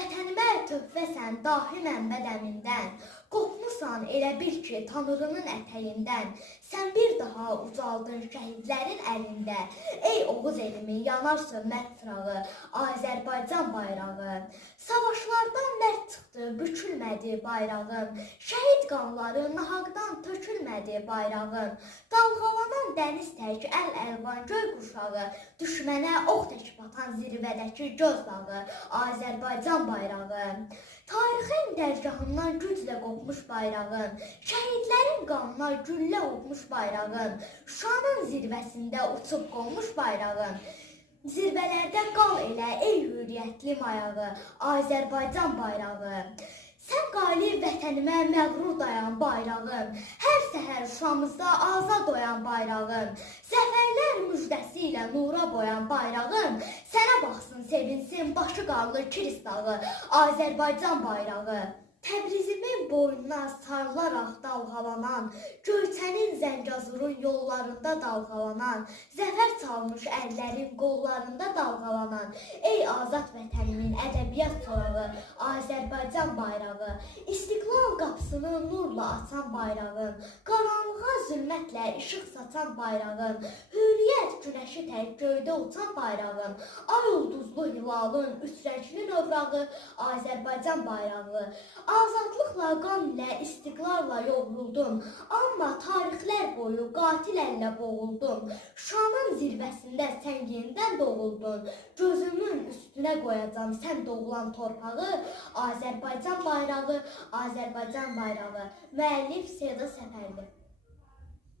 Vətənimə töhfəsən dahi mənbə dəmindən, qopmusan elə bil ki, Tanrının ətəyindən. Sən bir daha ucaldın şəhidlərin əlində, ey Oğuz elimin yanar sönməz çırağı, Azərbaycan bayrağı. Savaşlardan mərd çıxdı, bükülmədi bayrağım, şəhid qanları nahaqdan tökülmədi bayrağım. Dalğalanan dəniz tək əl-əlvan göy quşağı, düşmənə ox tək batan zirvədəki göz dağı, Azərbaycan bayrağı. Tarixin dərgahından güclə qopmuş bayrağın, şəhidlərin qanına güllə olmuş bayrağın, Şuşanın zirvəsində uçub qonmuş bayrağın. Zirvələrdə qal elə ey hürriyyətli mayağı, Azərbaycan bayrağı. Sən qalib vətənimə məğrur dayan bayrağım, hər səhər Şuşamızda azad oyan bayrağım, zəfərlər müjdəsi ilə nura boyan bayrağım, sənə baxsın sevinsin başı qarlı Kilis dağı, Azərbaycan bayrağı. Təbrizimin boynuna sarılaraq dalğalanan, Göyçənin Zəngəzurun yollarında dalğalanan, zəfər çalmış əllərin qollarında dalğalanan, ey azad vətənimin ədəbiyyat sorağı, Azərbaycan bayrağı, İstiqlal qapısını nurla açan bayrağın, qaranlığa zülmətlə işıq saçan bayrağın, hürriyyət günəşi tək göydə uçan bayrağın, ay ulduzlu hilalın üçrəngli növrağı, Azərbaycan bayrağı. Azadlıqla, qan ilə, istiqlarla yoğruldum, amma tarixlər boyu qatil əllə boğuldum. Şuşanın zirvəsində sən yenidən doğuldun, gözümün üstünə qoyacam sən doğulan torpağı, Azərbaycan bayrağı, Azərbaycan bayrağı. Müəllif Seda Səfərli.